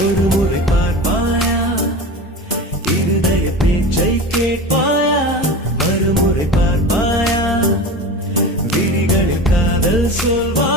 ஒரு முறை பார்ப்பாயா இருதய பேச்சை கேட்பாயா மறுமுறை பார்ப்பாயா விழிகளில் காதல் சொல்வா